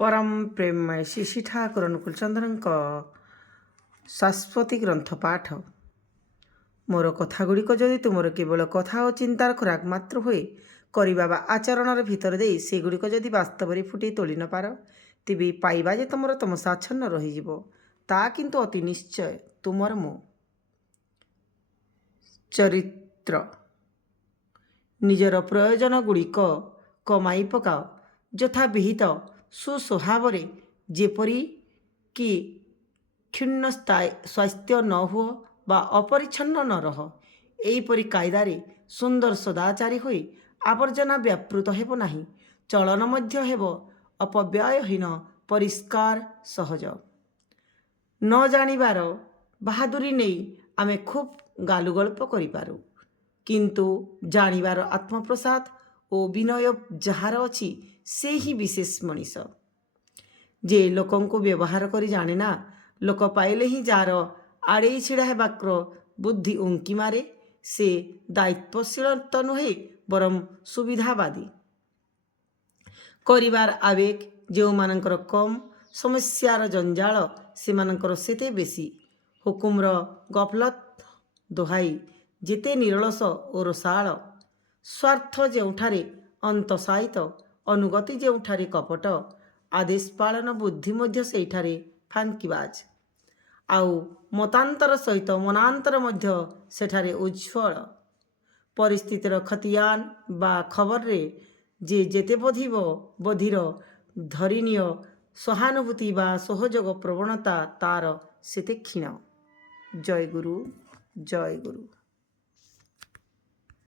परम प्रेममय श्री श्री ठाकुर अनुकूल चंद्रन शाश्वती ग्रंथ पाठ। मोर कथागुड़िक जदि तुमर केवल कथा और चिंतार खोराक मात्र हुए करवा बा आचरण भितर दे सेगुड़िक जदि वास्तव फुटे तोली न पार तेबे पाइबा जे तुमर तमसाच्छन्न रही ता किंतु अति निश्चय तुमर मो चरित्र निजर प्रयोजन गुड़िक कमाई पकाओ यथा विहित सुस्वभाव जेपरी कि क्षीण स्वास्थ्य न हो बा अपरिच्छन्न न रह एहीपरि कायदारे सुंदर सदाचारी होई आवर्जना व्यापृत हेब नाही चलन मध्य हेब अपव्ययहीन परिष्कार सहज। न जानिबार बाहादुरी नहीं आमे खूब गालुगल्प करिपारू किंतु जानिबार आत्मप्रसाद और विनय जार अच्छी से ही विशेष मनीष जे लोकों को व्यवहार करी जाने ना लोक पाइले ही जार आड़े छिड़ा हेबाक्र बुद्धि उंकी मारे से दायित्वशील तो नुहे बरम सुविधावादी करिबार आवेग जो मानकर कम समस्यार जंजाल से मानकर सेते बेसी हुकुम्र गफलत दोहाई जेते निरलस और रसाल स्वार्थ जेउठारे अंतसायित अनुगति जेउठारे कपट आदेश पालन बुद्धि मध्य सेठारे फांकीबाज आउ मतांतर सहित मनांतर मध्य सेठारे उज्ज्वल परिस्थितिर खतियान बा खबर रे जे जेते बधिर धरीनीय सहानुभूति बा सहयोग प्रवणता तार सेते क्षीण। जय गुरु जय गुरु।